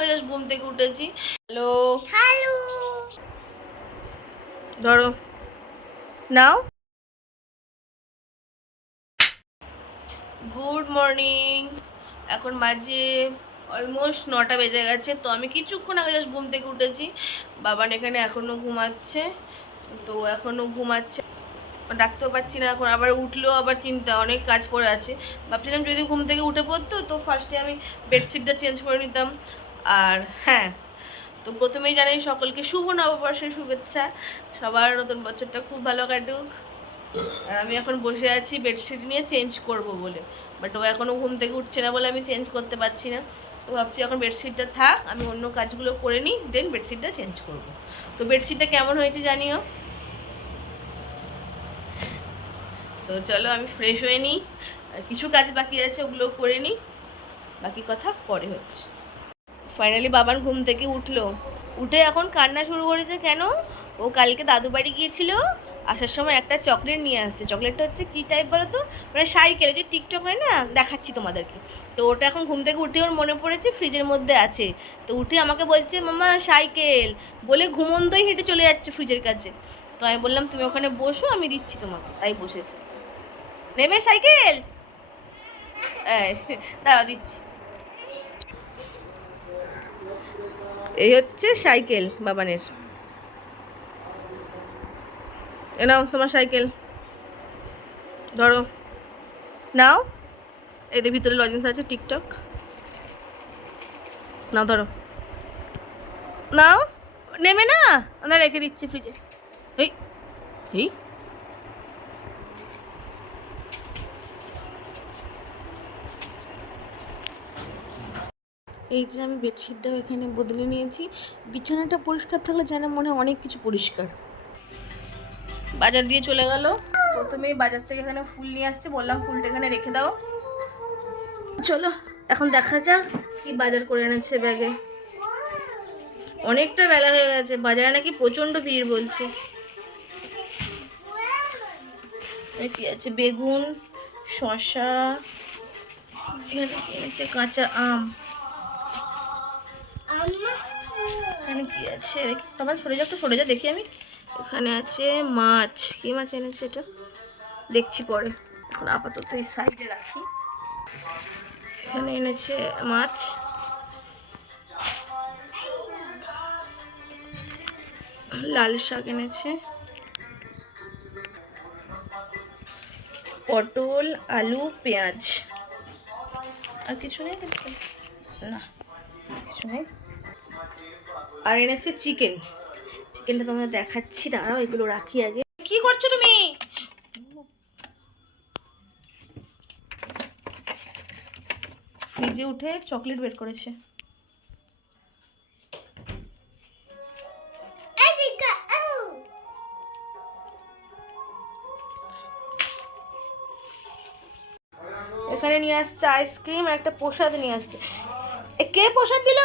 আগে জাস্ট ঘুম থেকে উঠেছি। হ্যালো হ্যালো ধরো। নাও গুড মর্নিং এখন মাঝে অলমোস্ট নটা বেজে গেছে তো আমি কিছুক্ষণ আগে জাস্ট ঘুম থেকে উঠেছি। বাবান এখানে এখনও ঘুমাচ্ছে তো এখনও ঘুমাচ্ছে। ডাকতেও পারছি না এখন আবার উঠলেও আবার চিন্তা অনেক কাজ পড়ে আছে। ভাবছিলাম যদি ঘুম থেকে উঠে পড়তো তো ফার্স্টে আমি বেডশিটটা চেঞ্জ করে নিতাম। আর হ্যাঁ তো প্রথমেই জানাই সকলকে শুভ নববর্ষের শুভেচ্ছা। সবার নতুন বছরটা খুব ভালো কাটুক। আর আমি এখন বসে আছি বেডশিট নিয়ে চেঞ্জ করব বলে। বাট ও এখনও ঘুম থেকে উঠছে না বলে আমি চেঞ্জ করতে পারছি না। তো ভাবছি এখন বেডশিটটা থাক, আমি অন্য কাজগুলো করে নিই দেন বেডশিটটা চেঞ্জ করব। তো বেডশিটটা কেমন হয়েছে জানিও? তো চলো আমি ফ্রেশ হয়ে নিই। কিছু কাজ বাকি আছে ওগুলো করে নিই। বাকি কথা পরে হচ্ছে। ফাইনালি বাবান ঘুম থেকে উঠল। উঠে এখন কান্না শুরু করেছে কেন? ও কালকে দাদু বাড়ি গিয়েছিল, আসার সময় একটা চকলেট নিয়ে আসছে। চকলেটটা হচ্ছে কী টাইপ বলো তো? মানে সাইকেল, যে টিকটক হয় না? দেখাচ্ছি তোমাদেরকে। তো ওটা এখন ঘুম থেকে উঠে ওর মনে পড়েছে, ফ্রিজের মধ্যে আছে। তো উঠে আমাকে বলছে, মামা, সাইকেল। বলে ঘুমন্তই হেঁটে চলে যাচ্ছে ফ্রিজের কাছে। তো আমি বললাম, তুমি ওখানে বসো, আমি দিচ্ছি তোমাকে। তাই বসেছে। নেমে সাইকেল? দাঁড়াও, দিচ্ছি। এই হচ্ছে সাইকেল বাবানের। এ নাও তোমার সাইকেল। ধরো। নাও। এদের ভিতরে লজেন্স আছে টিকটক নাও, ধরো। নাও। নেমে না? আমরা রেখে দিচ্ছি ফ্রিজে এই এই। এই যে আমি বেডশিটটাও এখানে বদলে নিয়েছি। বিছানাটা পরিষ্কার থাকলে যেন মনে হয় অনেক কিছু পরিষ্কার। বাজার দিয়ে চলে গেল। প্রথমেই বাজার থেকে এখানে ফুল নিয়ে আসছে। বললাম ফুলটা এখানে রেখে দাও। চলো, এখন দেখা যাক কি বাজার করে এনেছে ব্যাগে। অনেকটা বেলা হয়ে গেছে। বাজারে নাকি প্রচণ্ড ভিড় বলছে। কি আছে? বেগুন এনেছে? কাঁচা আম। এখানে কি আছে? দেখি। তোমার সরে যাও তো, সরে যা, দেখি আমি। এখানে আছে মাছ। কি মাছ এনেছে এটা? দেখছি পরে। এখন আপাতত এই সাইডে রাখি। এখানে এনেছে মাছ। লাল শাক এনেছে। পটল, আলু, পেঁয়াজ। আর কিছু নেই? না, কিছু নেই। আর এনেছে চিকেন চিকেনটা তোমাদের দেখাচ্ছি দাঁড়াও এগুলো রাখি আগে। কি করছ তুমি? ফ্রিজে উঠে চকলেট বের করেছে। এখানে নিয়ে আসছে আইসক্রিম আর একটা প্রসাদ নিয়ে আসছে। এ কে প্রসাদ দিল?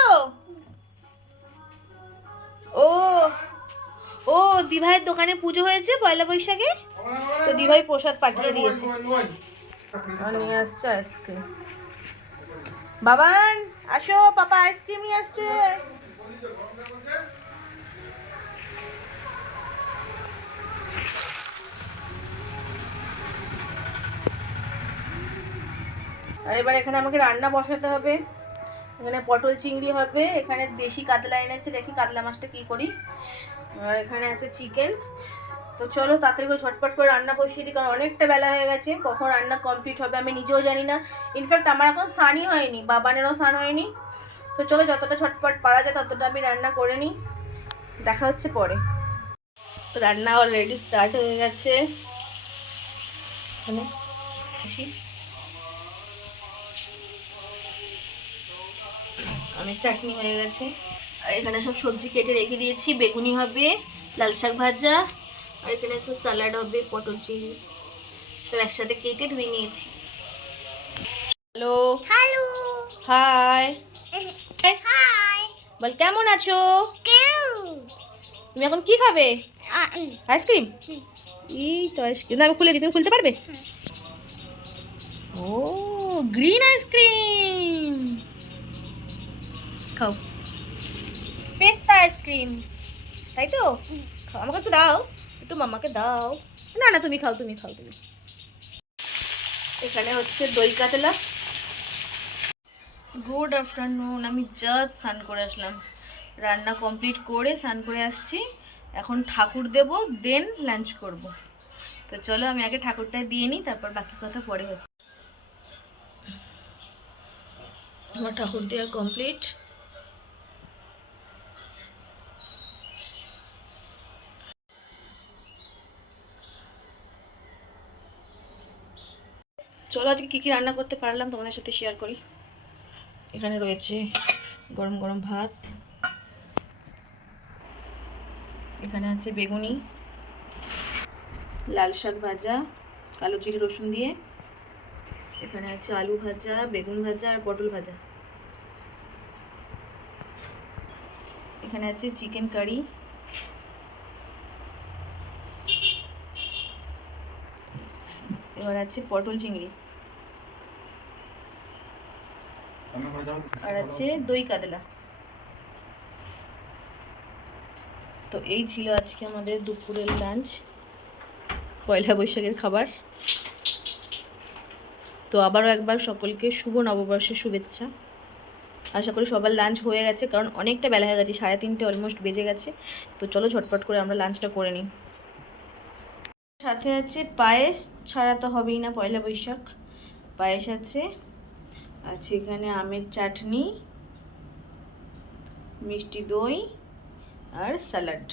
দিভাইয়ের দোকানে পুজো হয়েছে পয়লা বৈশাখে? তো দিভাই প্রসাদ পাঠিয়ে দিয়েছে। নিয়ে আসছে আইসক্রিম। বাবান আসো পাপা আইসক্রিম নিয়ে আসছে। আর এবার এখানে আমাকে রান্না বসাতে হবে। এখানে পটল চিংড়ি হবে এখানে দেশি কাতলা এনেছে দেখি কাতলা মাছটা কী করি। আর এখানে আছে চিকেন। তো চলো তাড়াতাড়ি করে ঝটপট করে রান্না বসিয়ে দিই, কারণ অনেকটা বেলা হয়ে গেছে। কখন রান্না কমপ্লিট হবে আমি নিজেও জানি না। ইনফ্যাক্ট আমার এখন স্নানই হয়নি, বাবানেরও স্নান হয়নি। তো চলো যতটা ঝটপট পারা যায় ততটা আমি রান্না করে নিই। দেখা হচ্ছে পরে। তো রান্না অলরেডি স্টার্ট হয়ে গেছে। আমি চাটনি হয়ে গেছে। আর এখানে সব সবজি কেটে রেখে দিয়েছি। বেগুনি হবে লাল শাক ভাজা আর এখানে সব স্যালাড হবে পটল চিংড়ি। সব একসাথে কেটে ধুয়ে নিয়েছি। হ্যালো। হ্যালো। হাই। হাই। বল কেমন আছো? কেউ। তুমি এখন কি খাবে? আইসক্রিম? এই তো আইসক্রিম। আমি খুলে দিই। তুমি খুলতে পারবে? ও গ্রিন আইসক্রিম। খাও। পেস্তা আইসক্রিম তাই তো? আমাকে একটু দাও। একটু মামাকে দাও। না না, তুমি খাও তুমি খাও, তুমি। এখানে হচ্ছে দই কাতলা। গুড আফটারনুন আমি জাস্ট স্নান করে আসলাম। রান্না কমপ্লিট করে স্নান করে আসছি। এখন ঠাকুর দেব দেন লাঞ্চ করব। তো চলো, আমি আগে ঠাকুরটা দিয়ে নিই, তারপর বাকি কথা পরে হচ্ছে আমার ঠাকুর দেওয়া কমপ্লিট চলো, আজকে কী কী রান্না করতে পারলাম তোমাদের সাথে শেয়ার করি। এখানে রয়েছে গরম গরম ভাত। এখানে আছে বেগুনি, লাল শাক ভাজা, কালো জিরে রসুন দিয়ে। এখানে আছে আলু ভাজা, বেগুন ভাজা আর পটল ভাজা। এখানে আছে চিকেন কারি। এবার আছে পটল চিংড়ি। আর আছে দই কাতলা। তো এই ছিল আজকে আমাদের দুপুরের লাঞ্চ পয়লা বৈশাখের খাবার। তো আবারও একবার সকলকে শুভ নববর্ষের শুভেচ্ছা। আশা করি সবার লাঞ্চ হয়ে গেছে, কারণ অনেকটা বেলা হয়ে গেছে, সাড়ে তিনটে অলমোস্ট বেজে গেছে। তো চলো ঝটপট করে আমরা লাঞ্চটা করে নিই। সাথে আছে পায়েস, ছাড়া তো হবেই না পয়লা বৈশাখ। পায়েস আছে আছে এখানে আমের চাটনি মিষ্টি দই আর স্যালাড।